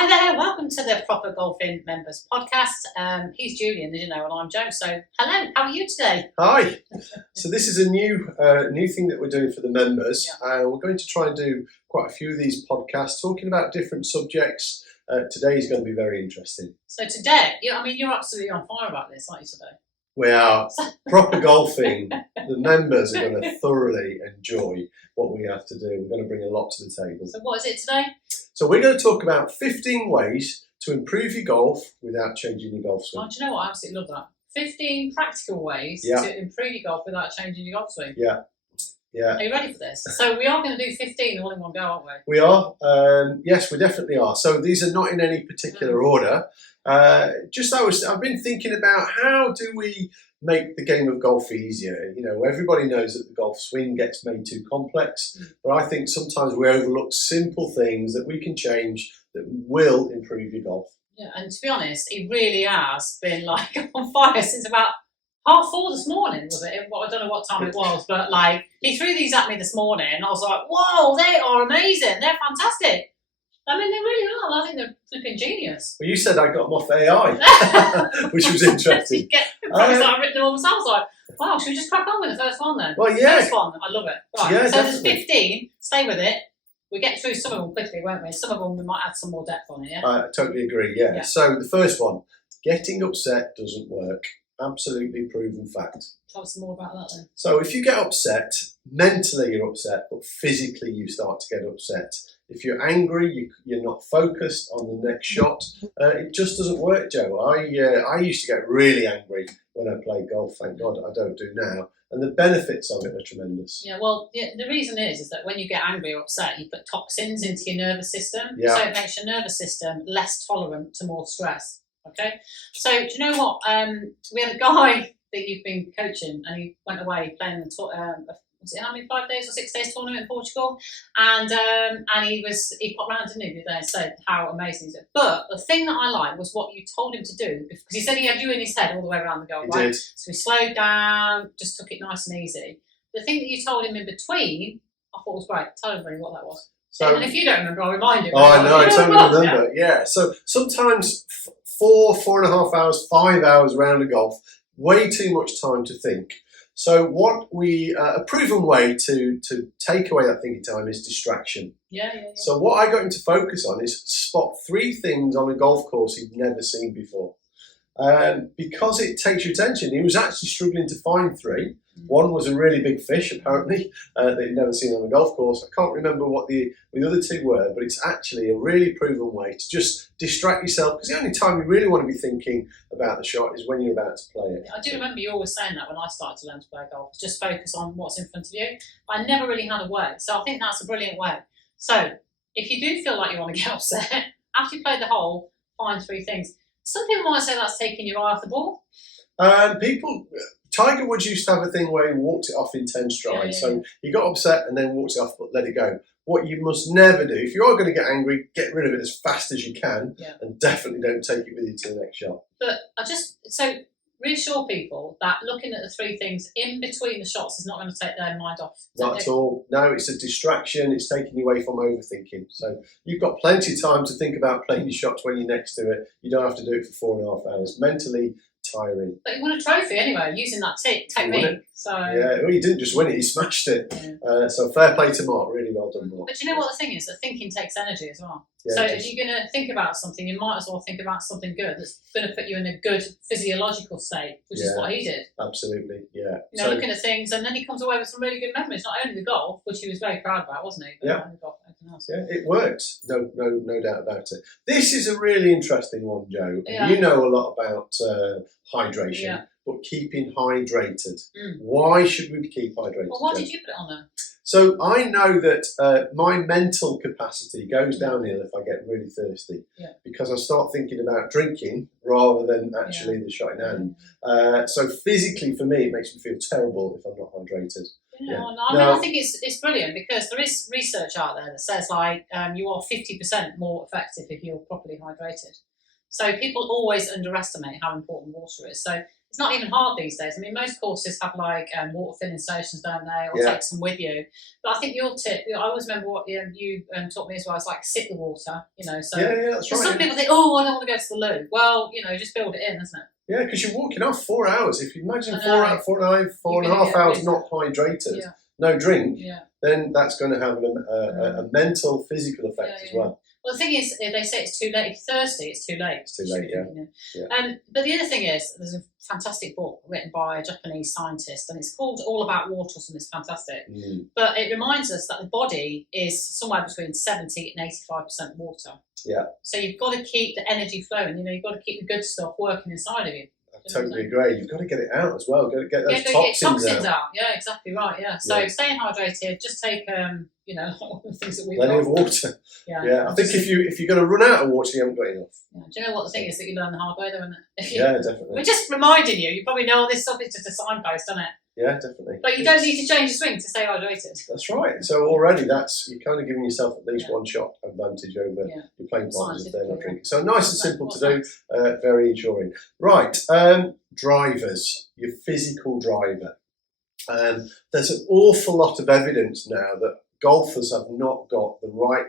Hi there, welcome to the Proper Golfing Members podcast. He's Julian, as you know, and I'm Jo. So, hello, how are you today? Hi. So this is a new thing that we're doing for the members. We're going to try and do quite a few of these podcasts talking about different subjects. Today is going to be very interesting. So today, you're absolutely on fire about this, aren't you, today? We are proper golfing. The members are going to thoroughly enjoy what we have to do. We're going to bring a lot to the table. So what is it today? So we're going to talk about 15 ways to improve your golf without changing your golf swing. Oh, do you know what? I absolutely love that. 15 practical ways to improve your golf without changing your golf swing. Yeah. Are you ready for this? So we are going to do 15 all in one go, aren't we? We are. Yes, we definitely are. So these are not in any particular order. I've been thinking about how do we make the game of golf easier. You know, everybody knows that the golf swing gets made too complex, but I think sometimes we overlook simple things that we can change that will improve your golf. Yeah, and to be honest, it really has been like on fire since about 4:30 this morning, was it? I don't know what time it was, but like he threw these at me this morning, and I was like, "Whoa, they are amazing! They're fantastic!" I mean, they really are. I think they're flipping genius. Well, you said I got them off AI, which was interesting. I've written them all myself. I was like, "Wow, should we just crack on with the first one then?" Well, yeah. First one, I love it. Right, yeah, so definitely. there's 15. Stay with it. We'll get through some of them quickly, won't we? Some of them we might add some more depth on it. Yeah? I totally agree. Yeah. So the first one, getting upset doesn't work. Absolutely proven fact. Tell us some more about that then. So if you get upset, mentally you're upset, but physically you start to get upset. If you're angry, you're not focused on the next shot. It just doesn't work, Jo. I used to get really angry when I played golf. Thank God I don't do now. And the benefits of it are tremendous. Yeah, well, the reason is that when you get angry or upset, you put toxins into your nervous system. Yeah. So it makes your nervous system less tolerant to more stress. Okay? So do you know what? We had a guy that you've been coaching, and he went away playing the was it how many 5 days or 6 days tournament in Portugal? And he popped round, didn't he, the other day and said how amazing it is. But the thing that I liked was what you told him to do, because he said he had you in his head all the way around the goal, He right? did. So he slowed down, just took it nice and easy. The thing that you told him in between, I thought was great. Tell everybody what that was. So, and if you don't remember, I'll remind you. Oh, I know, I totally remember. Yeah. So sometimes 4.5 hours, 5 hours round of golf, way too much time to think. So a proven way to take away that thinking time is distraction. Yeah. So what I got him to focus on is spot 3 things on a golf course he'd never seen before. Because it takes your attention, he was actually struggling to find 3. One was a really big fish, apparently, that he'd never seen on a golf course. I can't remember what the other 2 were, but it's actually a really proven way to just distract yourself, because the only time you really want to be thinking about the shot is when you're about to play it. I do remember you always saying that when I started to learn to play golf, just focus on what's in front of you. I never really had a way, so I think that's a brilliant way. So if you do feel like you want to get upset, after you play the hole, find 3 things. Some people might say that's taking your eye off the ball. Tiger Woods used to have a thing where he walked it off in 10 strides. So he got upset and then walked it off, but let it go. What you must never do, if you are going to get angry, get rid of it as fast as you can, and definitely don't take it with you to the next shot. But so reassure people that looking at the 3 things in between the shots is not going to take their mind off. Not at all. No, it's a distraction. It's taking you away from overthinking. So you've got plenty of time to think about playing your shots when you're next to it. You don't have to do it for 4.5 hours. Mentally tiring. But you won a trophy anyway, using that technique. So yeah, well, he didn't just win it; he smashed it. Yeah. So fair play to Mark. Really well done, Mark. But you know what the thing is? That thinking takes energy as well. Yeah, so if you're going to think about something, you might as well think about something good that's going to put you in a good physiological state, which is what he did. Absolutely, yeah. You know, looking at things, and then he comes away with some really good memories. Not only the golf, which he was very proud about, wasn't he? But yeah. The golf, everything else. Yeah, it works. No doubt about it. This is a really interesting one, Jo. Yeah. You know a lot about hydration. Yeah. But keeping hydrated. Why should we keep hydrated? Well, why did you put it on there? So I know that my mental capacity goes downhill if I get really thirsty, because I start thinking about drinking rather than actually the shot in hand. So physically, for me, it makes me feel terrible if I'm not hydrated. I think it's brilliant, because there is research out there that says you are 50% more effective if you're properly hydrated. So people always underestimate how important water is. So it's not even hard these days. I mean, most courses have like water filling stations, don't they? Or Yeah. take some with you. But I think your tip, I always remember what you taught me as well, is like sit the water, So Yeah, that's right. some people think, oh, I don't want to go to the loo. Well, just build it in, isn't it? Yeah, because you're walking off 4 hours. If you imagine I know. 4 and a half hours not hydrated, no drink, then that's going to have a mental, physical effect as well. Well, the thing is, they say it's too late. If you're thirsty, it's too late. It's too late, yeah. But the other thing is, there's a fantastic book written by a Japanese scientist, and it's called All About Water, and it's fantastic. But it reminds us that the body is somewhere between 70 and 85% water. Yeah. So you've got to keep the energy flowing. You've got to keep the good stuff working inside of you. I totally agree. You've got to get it out as well. Got to get those toxins out. Yeah, exactly right. Yeah. So staying hydrated. Just take all the things that we've plenty got. of water. Yeah. I think if you're going to run out of water, you haven't got enough. Yeah. Do you know what the thing is that you learn the hard way, though, isn't it? Yeah, definitely. We're just reminding you. You probably know all this stuff. It's just a signpost, isn't it? Yeah, definitely. But you don't need to change your swing to stay hydrated. That's right. So already you're kind of giving yourself at least one shot advantage over your playing partners if they're not drinking. So nice and simple to do, very ensuring. Right, drivers, your physical driver. There's an awful lot of evidence now that golfers have not got the right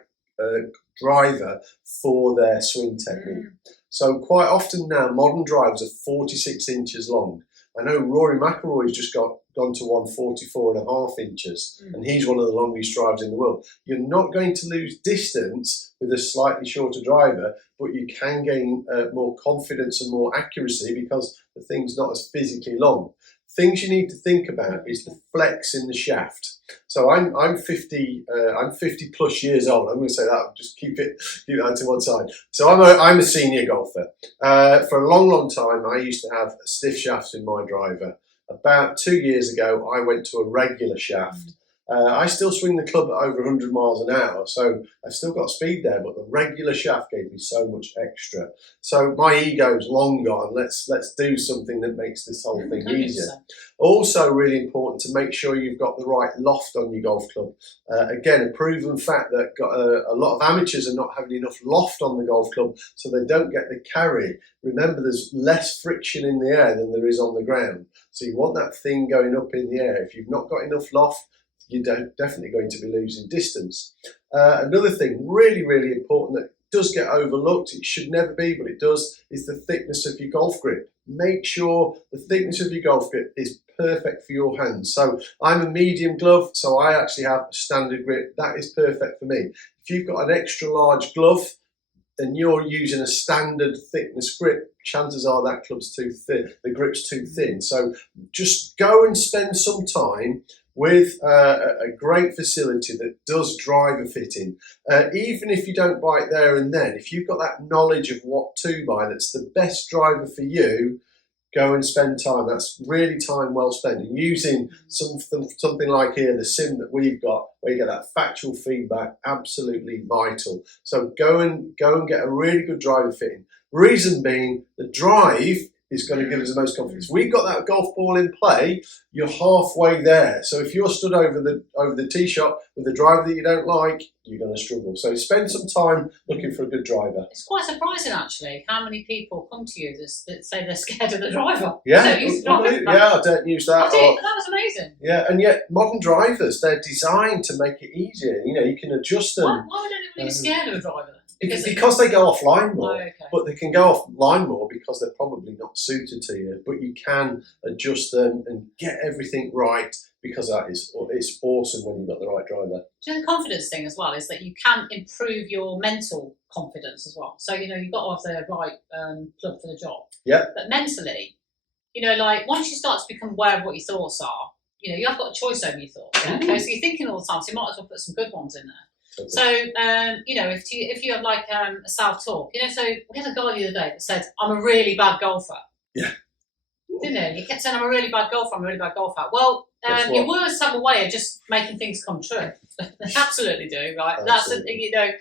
driver for their swing technique. So quite often now, modern drivers are 46 inches long. I know Rory McIlroy's just gone to 144.5 inches, and he's one of the longest drivers in the world. You're not going to lose distance with a slightly shorter driver, but you can gain more confidence and more accuracy because the thing's not as physically long. Things you need to think about is the flex in the shaft. So I'm 50 plus years old. I'm going to say that. Just keep that to one side. So I'm a senior golfer. For a long time, I used to have stiff shafts in my driver. About 2 years ago, I went to a regular shaft. I still swing the club at over 100 miles an hour, so I've still got speed there, but the regular shaft gave me so much extra. So my ego's long gone. Let's do something that makes this whole thing easier. Also really important to make sure you've got the right loft on your golf club. Again, a proven fact that a lot of amateurs are not having enough loft on the golf club, so they don't get the carry. Remember, there's less friction in the air than there is on the ground. So you want that thing going up in the air. If you've not got enough loft, you're definitely going to be losing distance. Another thing really, really important that does get overlooked, it should never be, but it does, is the thickness of your golf grip. Make sure the thickness of your golf grip is perfect for your hands. So I'm a medium glove, so I actually have a standard grip. That is perfect for me. If you've got an extra large glove and you're using a standard thickness grip, chances are that club's too thin, the grip's too thin. So just go and spend some time with a great facility that does driver fitting. Even if you don't buy it there and then, if you've got that knowledge of what to buy that's the best driver for you, go and spend time. That's really time well spent. And using something like here, the sim that we've got, where you get that factual feedback, absolutely vital. So go and get a really good driver fitting. Reason being, the drive is going to give us the most confidence. We've got that golf ball in play, you're halfway there. So if you're stood over the tee shot with a driver that you don't like, you're going to struggle. So spend some time looking for a good driver. It's quite surprising, actually, how many people come to you that say they're scared of the driver. Yeah, I don't use that. That was amazing. Yeah, and yet modern drivers, they're designed to make it easier. You can adjust them. Why would anybody be scared of a driver? Because they go offline more, okay. But they can go offline more because they're probably not suited to you. But you can adjust them and get everything right because it's awesome when you've got the right driver. Do you know the confidence thing as well is that you can improve your mental confidence as well. So you've got to have the right club for the job. Yeah. But mentally, like once you start to become aware of what your thoughts are, you have got a choice over your thoughts. Yeah? Okay, so you're thinking all the time, so you might as well put some good ones in there. So, if you have like a self-talk, so we had a guy the other day that said, I'm a really bad golfer. Yeah. Didn't he? He kept saying, I'm a really bad golfer, I'm a really bad golfer. Well, your words have a way of just making things come true. They absolutely do, right? Absolutely. That's,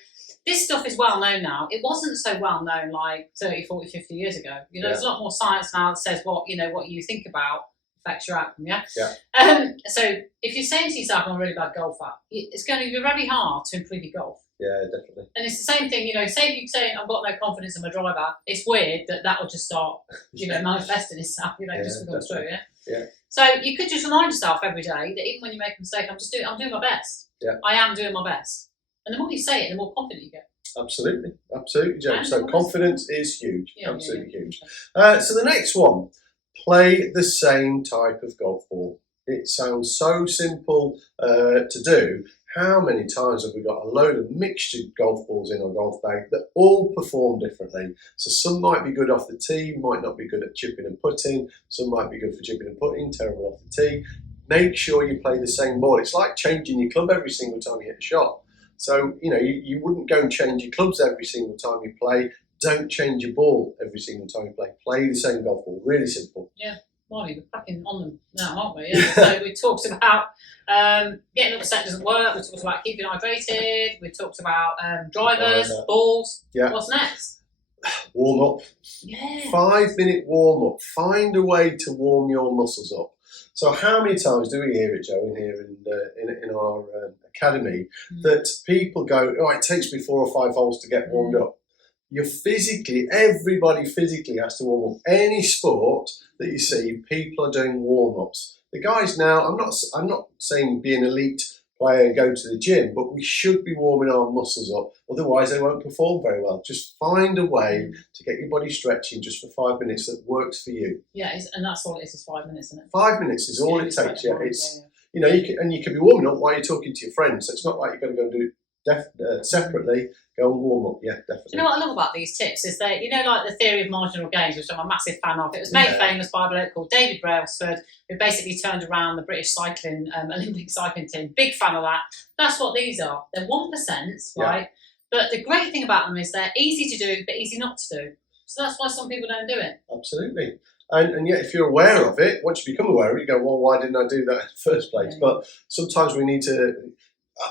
this stuff is well known now. It wasn't so well known like 30, 40, 50 years ago. There's a lot more science now that says what you think about affects your outcome, yeah? Yeah. So if you're saying to yourself, I'm a really bad golfer, it's going to be very hard to improve your golf. Yeah, definitely. And it's the same thing, say if you say I've got no confidence in my driver, it's weird that will just start, manifesting itself, just becomes true, yeah? Yeah. So you could just remind yourself every day that even when you make a mistake, I'm doing my best. Yeah. I am doing my best. And the more you say it, the more confident you get. Absolutely, Joe. So confidence is huge, absolutely huge. So the next one, play the same type of golf ball. It sounds so simple to do. How many times have we got a load of mixtured golf balls in our golf bag that all perform differently? So some might be good off the tee, might not be good at chipping and putting. Some might be good for chipping and putting, terrible off the tee. Make sure you play the same ball. It's like changing your club every single time you hit a shot. So, you wouldn't go and change your clubs every single time you play. Don't change your ball every single time you play. Play the same golf ball. Really simple. Yeah. Marty, we're fucking on them now, aren't we? Yeah. So we talked about getting upset doesn't work. We talked about keeping hydrated. We talked about drivers, balls. Yeah. What's next? Warm up. Yeah. 5-minute warm up. Find a way to warm your muscles up. So how many times do we hear it, Joe, in our academy, that people go, it takes me 4 or 5 holes to get warmed up. Everybody physically has to warm up. Any sport that you see, people are doing warm-ups. The guys now, I'm not saying be an elite player and go to the gym, but we should be warming our muscles up. Otherwise, they won't perform very well. Just find a way to get your body stretching just for 5 minutes that works for you. Yeah, and that's all it is 5 minutes, isn't it? 5 minutes is all it takes. Yeah, it's you can be warming up while you're talking to your friends. So it's not like you're going to go and do it separately. Go and warm up. Yeah, definitely. Do you know what I love about these tips is that like the theory of marginal gains, which I'm a massive fan of. It was made famous by a bloke called David Brailsford, who basically turned around the British cycling Olympic cycling team. Big fan of that. That's what these are. They're 1%, right? But the great thing about them is they're easy to do, but easy not to do. So that's why some people don't do it. Absolutely. And yet, if you're aware of it, once you become aware of it, you go, well, why didn't I do that in the first place? Yeah. But sometimes we need to.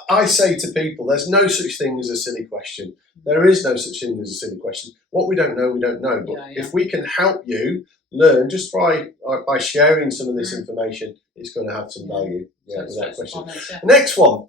I say to people, there's no such thing as a silly question. There is no such thing as a silly question. What we don't know, we don't know. But if we can help you learn just by sharing some of this information, it's going to have some value. Yeah, without question. Next one,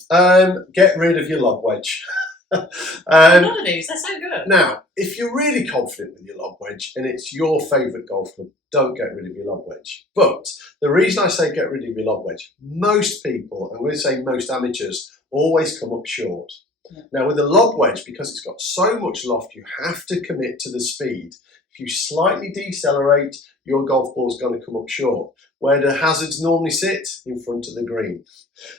get rid of your lob wedge. None of these, they're so good. Now, if you're really confident with your lob wedge and it's your favourite golf club, don't get rid of your lob wedge. But the reason I say get rid of your lob wedge, most people, I'm going to say most amateurs, always come up short. Yeah. Now with a lob wedge, because it's got so much loft, you have to commit to the speed. If you slightly decelerate, your golf ball's going to come up short. Where do hazards normally sit? In front of the green.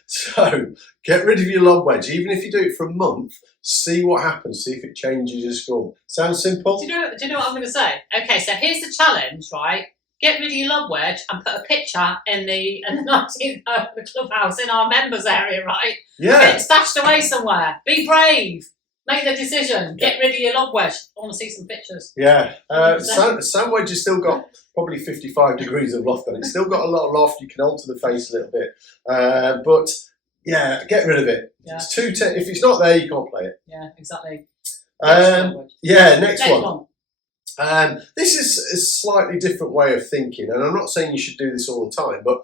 So get rid of your lob wedge. Even if you do it for a month, see what happens. See if it changes your score. Sounds simple? Do you know what I'm going to say? Okay, so here's the challenge, right? Get rid of your lob wedge and put a picture in the clubhouse in our members area, right? Yeah. Get it stashed away somewhere. Be brave. Make the decision. Get rid of your lob wedge. I want to see some pictures. Yeah. Sand wedge has still got probably 55 degrees of loft on it. It's still got a lot of loft. You can alter the face a little bit. But yeah, get rid of it. Yeah. It's if it's not there, you can't play it. Yeah, exactly. Next one. This is a slightly different way of thinking, and I'm not saying you should do this all the time, but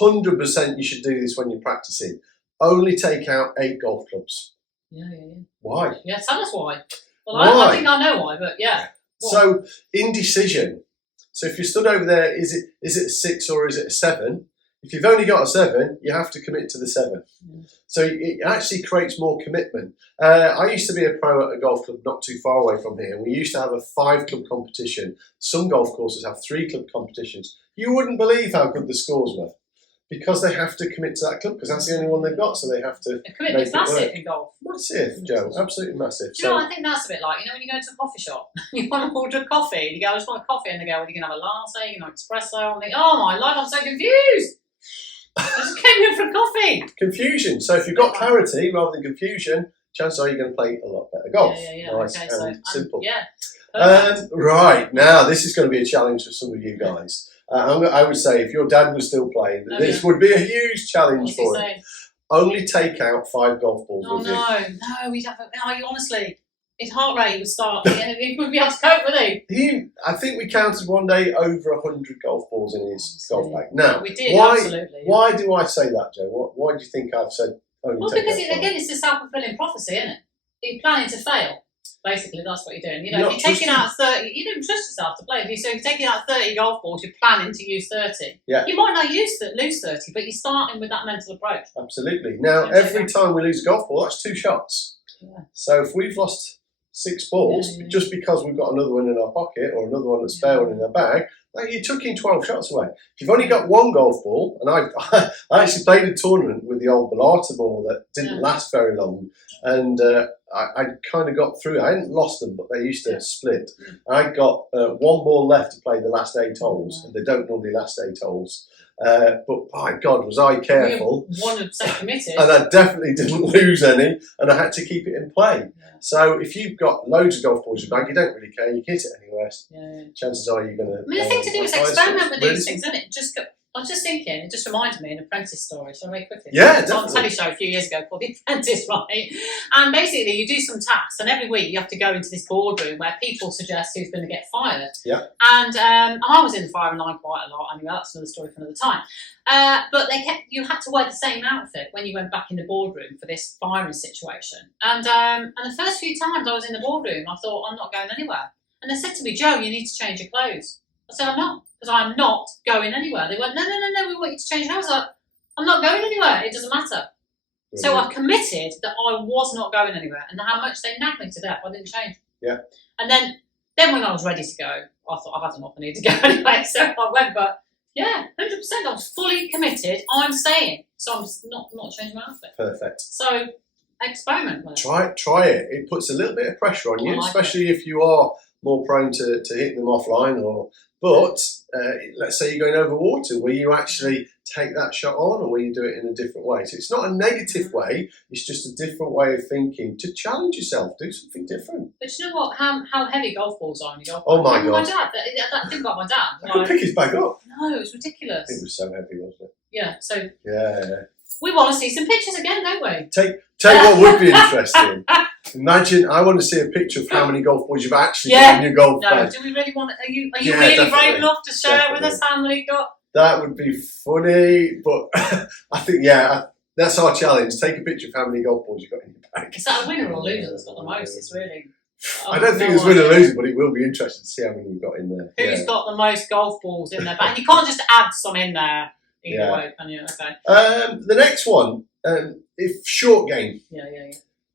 100% you should do this when you're practicing. Only take out 8 golf clubs. Yeah. Why? Yeah, tell us why. Well, why? I think I know why, but yeah. What? So, indecision. So if you're stood over there, is it a 6 or is it a 7? If you've only got a 7, you have to commit to the 7. So it actually creates more commitment. I used to be a pro at a golf club not too far away from here. We used to have a 5-club competition. Some golf courses have 3-club competitions. You wouldn't believe how good the scores were because they have to commit to that club because that's the only one they've got. So they have to. The commitment's massive in golf. Massive, Joe. Absolutely massive. Do you know what I think that's a bit like? When you go to a coffee shop, you want to order a coffee, and you go, I just want a coffee, and they go, well, you can have a latte, you can have espresso. And they, oh my life, I'm so confused. I just came here for a coffee. Confusion. So if you've got clarity rather than confusion, chances are you're going to play a lot better golf. Yeah. Nice okay, and simple. Yeah. Right, now this is going to be a challenge for some of you guys. I would say if your dad was still playing, this would be a huge challenge for him. Only take out 5 golf balls with you. No, we'd have. Honestly, his heart rate would start. He wouldn't be able to cope with it. I think we counted one day over 100 golf balls in his golf bag. Now, we did, absolutely. Why do I say that, Joe? Why do you think I've said only take out 5? Because again, it's a self-fulfilling prophecy, isn't it? you're planning to fail. Basically, that's what you're doing. You know, Not if you're taking out 30, you don't trust yourself to play. So if you're taking out 30 golf balls, you're planning to use 30. Yeah. You might not lose 30, but you're starting with that mental approach. Absolutely. Now, every time we lose a golf ball, that's 2 shots. Yeah. So if we've lost 6 balls, just because we've got another one in our pocket or another one, a spare one in our bag, like you took in 12 shots away. If you've only got 1 golf ball, and I actually played a tournament with the old Bellata ball that didn't last very long, and I kind of got through. I hadn't lost them, but they used to split. I got 1 ball left to play the last 8 holes, and they don't normally last 8 holes. But by God, was I careful. 100% committed. And I definitely didn't lose any, and I had to keep it in play. Yeah. So if you've got loads of golf balls in your bag, you don't really care, you hit it anywhere. Yeah. Chances are you're going to... I mean, the thing to do is experiment with these things, isn't it? I was just thinking, it just reminded me of an Apprentice story, so very quickly. Yeah, definitely. It was on a telly show a few years ago called The Apprentice, right? And basically, you do some tasks, and every week you have to go into this boardroom where people suggest who's going to get fired. Yeah. And I was in the firing line quite a lot. Anyway, that's another story for another time. But you had to wear the same outfit when you went back in the boardroom for this firing situation. And the first few times I was in the boardroom, I thought, I'm not going anywhere. And they said to me, Joe, you need to change your clothes. I said, I'm not. Because I'm not going anywhere. They went, no, we want you to change. And I was like, I'm not going anywhere. It doesn't matter. Mm-hmm. So I committed that I was not going anywhere. And how much they nagged me to death, I didn't change. Yeah. And then when I was ready to go, I thought, I've had enough, I need to go anyway. So I went, but yeah, 100%. I was fully committed. I'm staying. So I'm not changing my outfit. Perfect. So experiment with it. Try it. It puts a little bit of pressure on you, especially if you are more prone to hitting them offline But let's say you're going over water, will you actually take that shot on, or will you do it in a different way? So it's not a negative way, it's just a different way of thinking to challenge yourself, do something different. But you know what, how heavy golf balls are in your golf ball? Oh my God. My dad, that thing about my dad. I could pick his bag up. No, it was ridiculous. It was so heavy, wasn't it? Yeah, so... Yeah. We want to see some pictures again, don't we? Tell you what would be interesting. Imagine, I want to see a picture of how many golf balls you've actually got in your golf bag. Do we really want to? Are you really brave enough to share it with us how many you got? That would be funny, but I think, that's our challenge. Take a picture of how many golf balls you've got in your bag. Is that a winner or loser that's got the most? It's really... I don't think it's winner or loser, but it will be interesting to see how many you've got in there. Who's got the most golf balls in their bag? You can't just add some in there. Either way, can you? Okay. The next one, if short game. Yeah.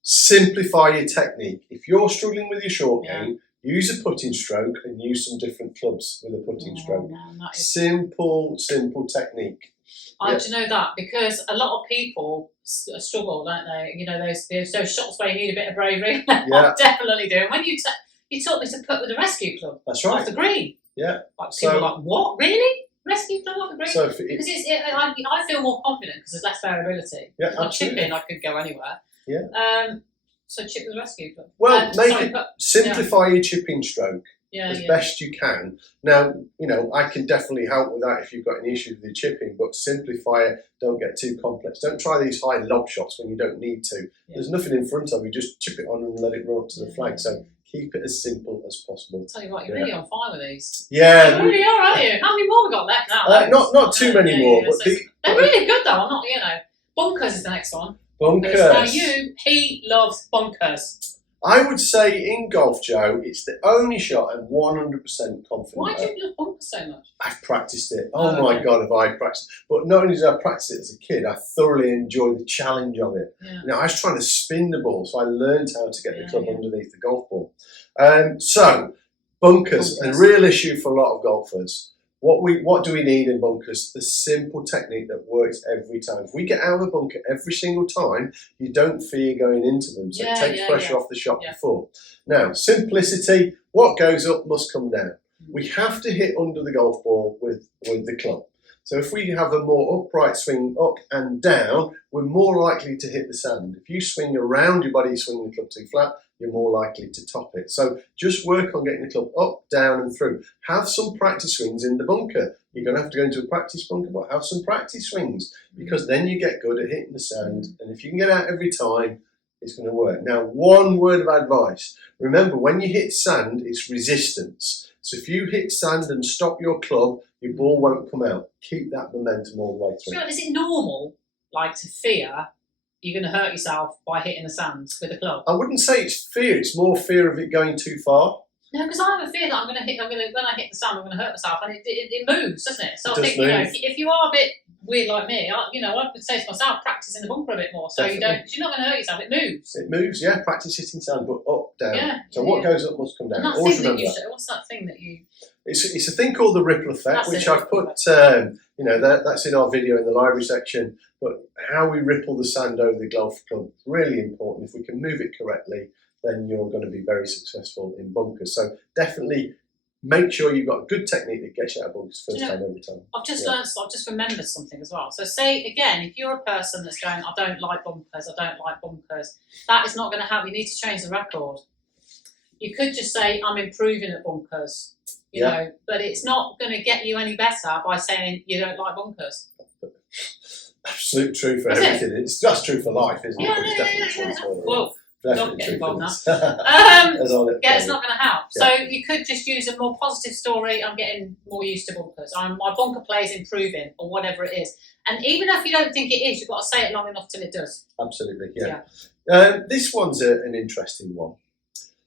Simplify your technique. If you're struggling with your short game, use a putting stroke and use some different clubs with a putting stroke. Simple technique. Do you know that? Because a lot of people struggle, don't they? You know, those shots where you need a bit of bravery. I definitely do. And when you taught me to put with a rescue club. That's right. Off the green. Yeah. Like, people are like, what? Really? Rescue club off the green? So because I feel more confident because there's less variability. Yeah, like chipping, I could go anywhere. Yeah. So chip with a rescue club. Well, simplify your chipping stroke as best you can. Now, I can definitely help with that if you've got any issues with your chipping, but simplify it. Don't get too complex. Don't try these high lob shots when you don't need to. Yeah. There's nothing in front of you. Just chip it on and let it run up to the flag. So keep it as simple as possible. I'll tell you what, you're really on fire with these. Yeah. You really are, aren't you? How many more we got left now? Not too many more. But they're really good though. I'm not, bunkers is the next one. Bunkers. Now he loves bunkers. I would say in golf, Joe, it's the only shot I'm 100% confident. Why do you love bunkers so much? I've practiced it. Oh my God, have I practiced. But not only did I practice it as a kid, I thoroughly enjoyed the challenge of it. Yeah. I was trying to spin the ball, so I learned how to get the club underneath the golf ball. So, bunkers, a real issue for a lot of golfers. What do we need in bunkers? The simple technique that works every time. If we get out of a bunker every single time, you don't fear going into them. So it takes pressure off the shot before. Now, simplicity, what goes up must come down. We have to hit under the golf ball with the club. So if we have a more upright swing up and down, we're more likely to hit the sand. If you swing around your body, swing the club too flat, you're more likely to top it. So just work on getting the club up, down and through. Have some practice swings in the bunker. You're going to have to go into a practice bunker, but have some practice swings because then you get good at hitting the sand. And if you can get out every time, it's going to work. Now, one word of advice. Remember, when you hit sand, it's resistance. So if you hit sand and stop your club, your ball won't come out. Keep that momentum all the way through. Sure, is it normal, to fear you're going to hurt yourself by hitting the sand with a club. I wouldn't say it's fear. It's more fear of it going too far. No, because I have a fear that when I hit the sand, I'm going to hurt myself, and it moves, doesn't it? So I think, if you are a bit weird like me, I would say to myself, practice in the bunker a bit more, so Definitely. because you're not going to hurt yourself. It moves. It moves, yeah. Practice hitting sand, but up, down. Yeah. So what goes up must come down. And that Always thing that remember that. what's that thing that you? It's a thing called the ripple effect, That's which it, I've put, that's in our video in the library section. But how we ripple the sand over the golf club, really important. If we can move it correctly, then you're going to be very successful in bunkers. So definitely make sure you've got a good technique that gets you out of bunkers first time every time. I've just learned, I've just remembered something as well. So say, again, if you're a person that's going, I don't like bunkers, that is not going to help. You need to change the record. You could just say, I'm improving at bunkers, you know, but it's not going to get you any better by saying you don't like bunkers. Absolute true for everything. It's just true for life, isn't it? It's definitely true. Well, Definitely don't get involved now. It's not going to help. So you could just use a more positive story. I'm getting more used to bunkers. My bunker play is improving, or whatever it is. And even if you don't think it is, you've got to say it long enough till it does. Absolutely, yeah. This one's an interesting one.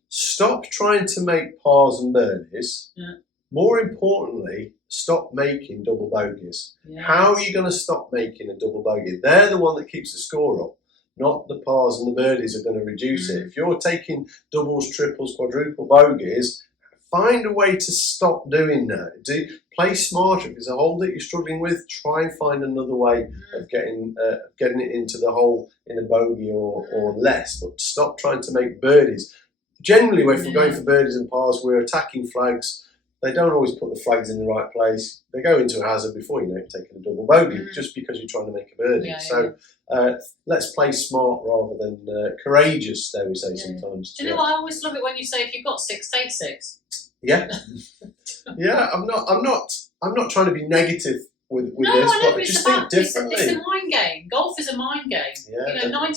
Stop trying to make pars and birdies. Yeah. More importantly, stop making double bogeys. Yes. How are you going to stop making a double bogey? They're the one that keeps the score up. Not the pars and the birdies are going to reduce it. If you're taking doubles, triples, quadruple bogeys, find a way to stop doing that. Play smarter. If there's a hole that you're struggling with, try and find another way of getting it into the hole in a bogey or less. But stop trying to make birdies. Generally, if we're going for birdies and pars, we're attacking flags. They don't always put the flags in the right place. They go into a hazard before you know you're taking a double bogey, just because you're trying to make a birdie. Let's play smart rather than courageous, dare we say sometimes. Do you know what? I always love it when you say, if you've got 6, take 6. Yeah. I'm not trying to be negative with this, but just think differently. It's a mind game. Golf is a mind game. Yeah, 95%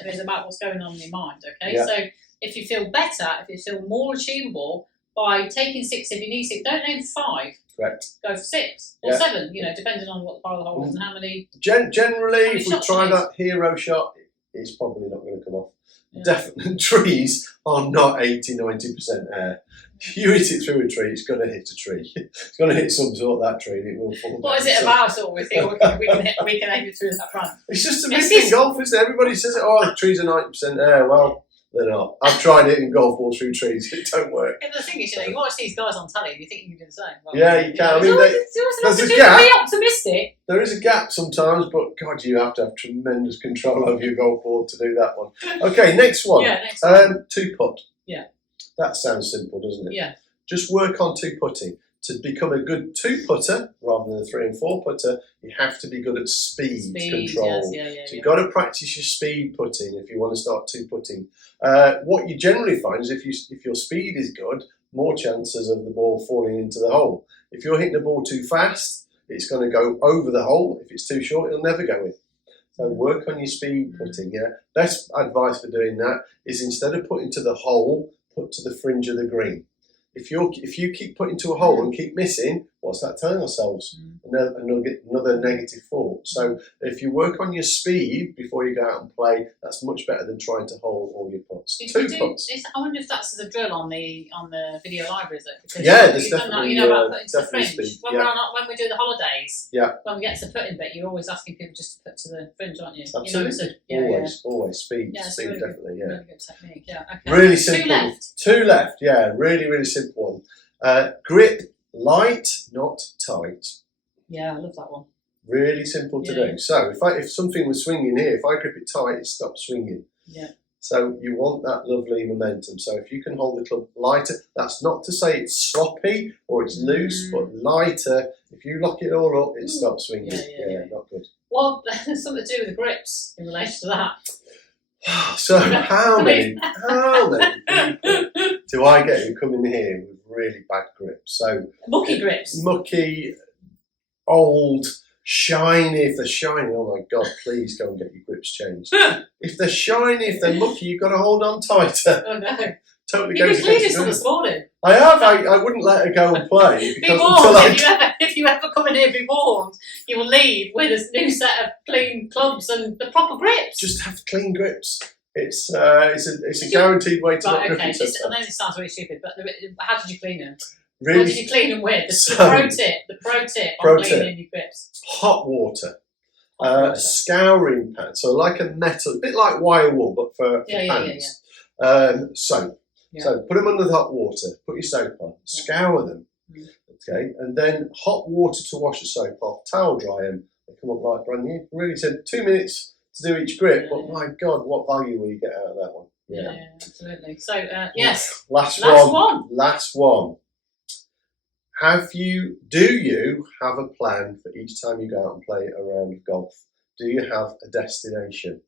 of it is about what's going on in your mind, okay? Yeah. So if you feel better, if you feel more achievable by taking 6 if you need 6, don't aim for 5. Correct. Go for 6 or 7, depending on what the part of the hole is and how many. Generally, if we try that hero shot, it's probably not going to come off. Yeah. Definitely, trees are not 80-90% air. If you hit it through a tree, it's going to hit a tree. It's going to hit some sort of that tree, and it will fall down. What is it about? Or we think we can aim it through that front. It's just a myth in golf, isn't it? Everybody says it. Oh, the trees are 90% air. Well, they're not. I've tried hitting golf balls through trees. It don't work. Yeah, the thing is, you watch these guys on telly and you think you can do the same. Well, yeah, you can. I mean, there's a gap. Be optimistic. There is a gap sometimes, but God, you have to have tremendous control over your golf ball to do that one. Okay, next one. Yeah, next one. 2-putt. Yeah. That sounds simple, doesn't it? Yeah. Just work on 2-putting. To become a good 2-putter rather than a 3 and 4-putter, you have to be good at speed control. Yes, so you've got to practice your speed putting if you want to start 2-putting. What you generally find is if your speed is good, more chances of the ball falling into the hole. If you're hitting the ball too fast, it's going to go over the hole. If it's too short, it'll never go in. So work on your speed putting. Yeah, best advice for doing that is instead of putting to the hole, put to the fringe of the green. If you keep putting to a hole and keep missing, what's that telling ourselves? Another negative thought. So if you work on your speed before you go out and play, that's much better than trying to hold all your putts. 2 putts. I wonder if that's the drill on the video library, is it? Because there's definitely about putting to the fringe. Speed. When we do the holidays, when we get to the putting bit, you're always asking people just to put to the fringe, aren't you? Absolutely. Always speed. Speed, really definitely. Really good technique. Yeah. Okay. Really simple. 2 left. 2 left. Yeah. Really, really simple one. Grip light, not tight. Yeah, I love that one. Really simple to do. So if something was swinging here, if I grip it tight, it stops swinging. Yeah. So you want that lovely momentum. So if you can hold the club lighter, that's not to say it's sloppy or it's loose, but lighter. If you lock it all up, it stops swinging. Yeah, not good. Well, there's something to do with the grips in relation to that. So how many people do I get who come in here with really bad grips? So mucky grips. Mucky, old, shiny. If they're shiny, oh my God, please go and get your grips changed. If they're shiny, if they're mucky, you've got to hold on tighter. Oh no. totally You've goes been cleaning against some me. this morning. I have. I wouldn't let her go and play Be because warned, until if you ever come in here, be warned. You will leave with a new set of clean clubs and the proper grips. just have clean grips. It's a guaranteed way to not Right, grip okay. yourself. I know this sounds really stupid, but how did you clean them? Really, What did you clean them with? The So- pro tip. The pro tip Pro on tip. cleaning your grips. hot water. Hot water. Scouring pad, so like a metal, a bit like wire wool, but for pans. Soap. Yeah. So put them under the hot water, put your soap on, scour them, okay, and then hot water to wash the soap off, towel dry them, they come up like brand new. Really said 2 minutes to do each grip, but my God, what value will you get out of that one? Yeah, absolutely. So, yes. Last one. Last one. Do you have a plan for each time you go out and play a round of golf? Do you have a destination?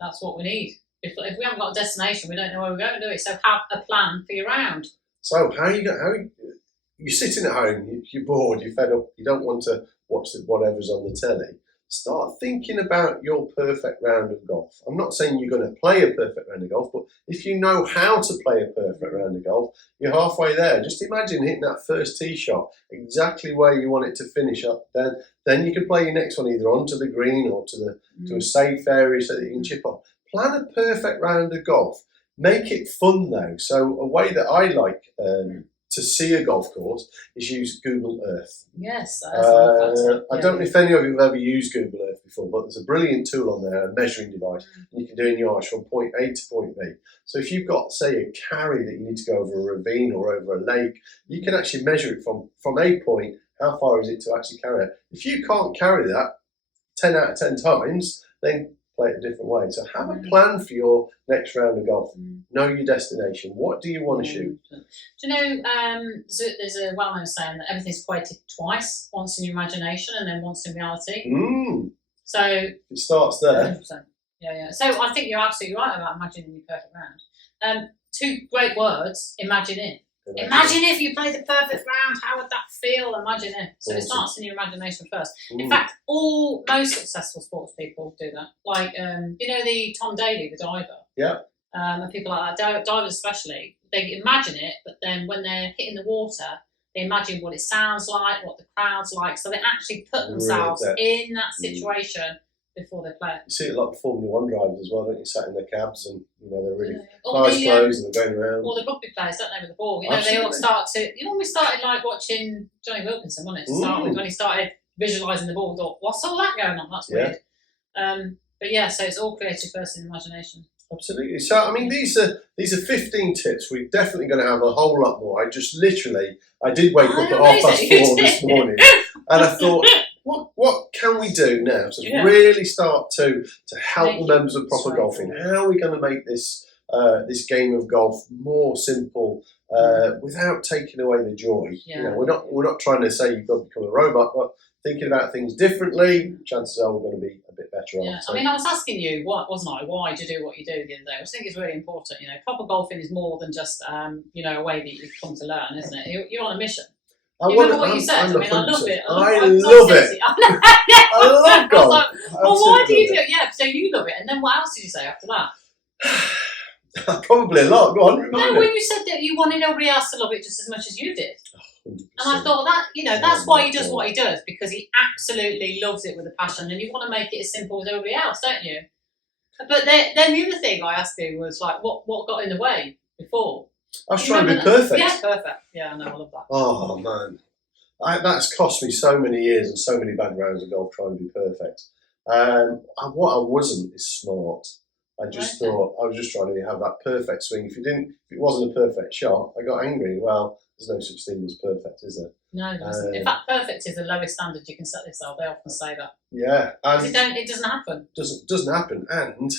That's what we need. If we haven't got a destination, we don't know where we're going to do it. So have a plan for your round. So you're sitting at home, you're bored, you're fed up, you don't want to watch whatever's on the telly. Start thinking about your perfect round of golf. I'm not saying you're going to play a perfect round of golf, but if you know how to play a perfect round of golf, you're halfway there. Just imagine hitting that first tee shot exactly where you want it to finish up. Then you can play your next one either onto the green or to a safe area so that you can chip off. Plan a perfect round of golf. Make it fun though. So a way that I like to see a golf course is use Google Earth. Yes, that's I don't know if any of you have ever used Google Earth before, but there's a brilliant tool on there, a measuring device, and you can do in yards from point A to point B. So if you've got, say, a carry that you need to go over a ravine or over a lake, you can actually measure it from a point, how far is it to actually carry it. If you can't carry that 10 out of 10 times, then play it a different way. So have a plan for your next round of golf. Know your destination. What do you want to shoot? Do you know, there's a well-known saying that everything's created twice, once in your imagination and then once in reality. So it starts there. 100%. Yeah. So I think you're absolutely right about imagining your perfect round. Two great words, imagine it. Imagine if you played the perfect round, how would that feel? Imagine it. So it starts in your imagination first. In fact, most successful sports people do that. Like, the Tom Daley, the diver. Yeah. And people like that, divers especially, they imagine it, but then when they're hitting the water, they imagine what it sounds like, what the crowd's like. So they actually put themselves in that situation before they play. You see it like the Formula 1 drivers as well, don't you? Sat in their cabs and they're really nice clothes and they're going around. Or the rugby players, don't they, with the ball? They all start to. We started like watching Johnny Wilkinson, wasn't it? To start with, when he started visualising the ball, we thought, what's all that going on? That's weird. But yeah, so it's all creative first in imagination. Absolutely. So I mean, these are 15 tips. We're definitely going to have a whole lot more. I did wake up at 4:30 this morning, and I thought, what can we do now to really start to help the members of proper golfing? How are we going to make this game of golf more simple without taking away the joy? We're not trying to say you've got to become a robot, but thinking about things differently, chances are we're going to be a bit better off. So. I mean, I was asking you, why do you do what you do the other day? I think it's really important. Proper golfing is more than just a way that you come to learn, isn't it? You're on a mission. Remember what you said? I love it. I love it. I love golf. I was like, well, why do you do it? Yeah, so you love it. And then what else did you say after that? Probably a lot. Go on, remind me. When you said that you wanted everybody else to love it just as much as you did. 100%. And I thought that's why he does what he does, because he absolutely loves it with a passion, and you want to make it as simple as everybody else, don't you? But then the other thing I asked you was like, what got in the way before? I was trying to be perfect. Yeah, perfect. Yeah, I know, I love that. Oh man, that's cost me so many years and so many bad rounds of golf trying to be perfect. What I wasn't is smart. I just thought I was just trying to have that perfect swing. If it wasn't a perfect shot, I got angry. Well, there's no such thing as perfect, is there? No, there isn't. In fact, perfect is the lowest standard you can set yourself. They often say that. Yeah, and it doesn't happen. Doesn't happen, and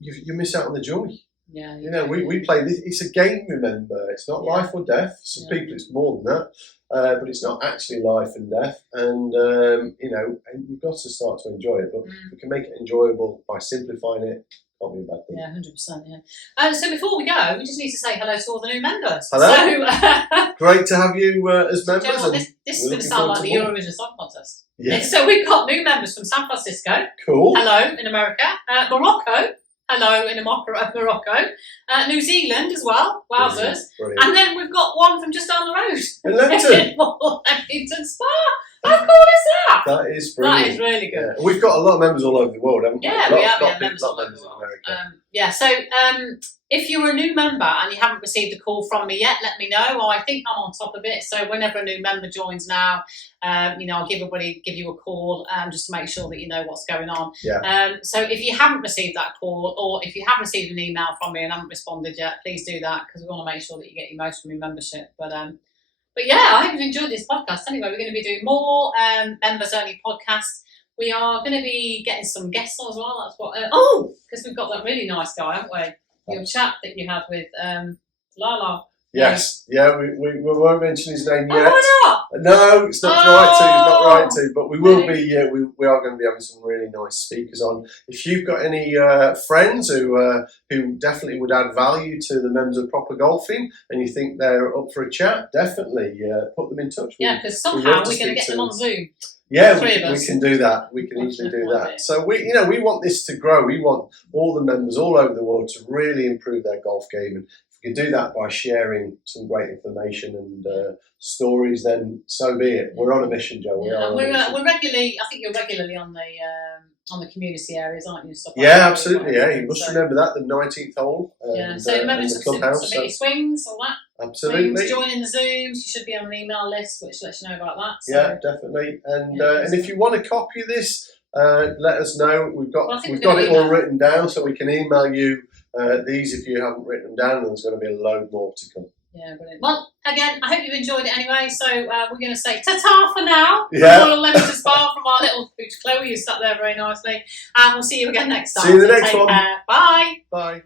you miss out on the joy. Yeah, we play this. It's a game, remember. It's not life or death. Some people it's more than that, but it's not actually life and death. And and you've got to start to enjoy it. But we can make it enjoyable by simplifying it. Can't be a bad thing. Yeah, 100%. Yeah. So before we go, we just need to say hello to all the new members. Hello. So, great to have you as members. You know this is going to sound like the Eurovision Song Contest. Yeah. So we've got new members from San Francisco. Cool. Hello in America. Morocco. hello in Morocco, New Zealand as well, wowzers. Brilliant. And then we've got one from just down the road. In Leamington. Royal Leamington Spa. How cool is that? That is brilliant. That is really good. Yeah. We've got a lot of members all over the world, haven't we? Yeah, we have members all over in the world. America. If you're a new member and you haven't received a call from me yet, let me know. I think I'm on top of it. So whenever a new member joins now, I'll give you a call just to make sure that you know what's going on. Yeah. So if you haven't received that call, or if you have received an email from me and haven't responded yet, please do that, because we want to make sure that you get your most from your membership. But yeah, I hope you've enjoyed this podcast. Anyway, we're going to be doing more members-only podcasts. We are going to be getting some guests on as well. That's what. Because we've got that really nice guy, haven't we? Your chat that you had with Lala. Yes. Yeah. We won't mention his name yet. Oh, why not? No, it's not right to. It's not right to. But we will be. We are going to be having some really nice speakers on. If you've got any friends who definitely would add value to the members of Proper Golfing, and you think they're up for a chat, definitely put them in touch. Yeah, because somehow we're going to get them on Zoom. Yeah, we can do that. We can easily do that. So we want this to grow. We want all the members all over the world to really improve their golf game, and if we can do that by sharing some great information and stories, then so be it. We're on a mission, Joe. We're regularly. I think you're regularly on the community areas, aren't you? Absolutely. Yeah, you must remember that, the 19th hole. So remember to submit your swings, all that. Absolutely. Swings, joining the Zooms. You should be on an email list, which lets you know about that. So. Yeah, definitely. And if you want a copy of this, let us know. We've got it all written down, so we can email you these if you haven't written them down, and there's going to be a load more to come. Yeah, brilliant. Well, again, I hope you've enjoyed it anyway. So we're going to say ta-ta for now. Yeah. Royal Leamington Spa from our little Chloe, who sat there very nicely. And we'll see you again next time. See you in the next one. Care. Bye. Bye.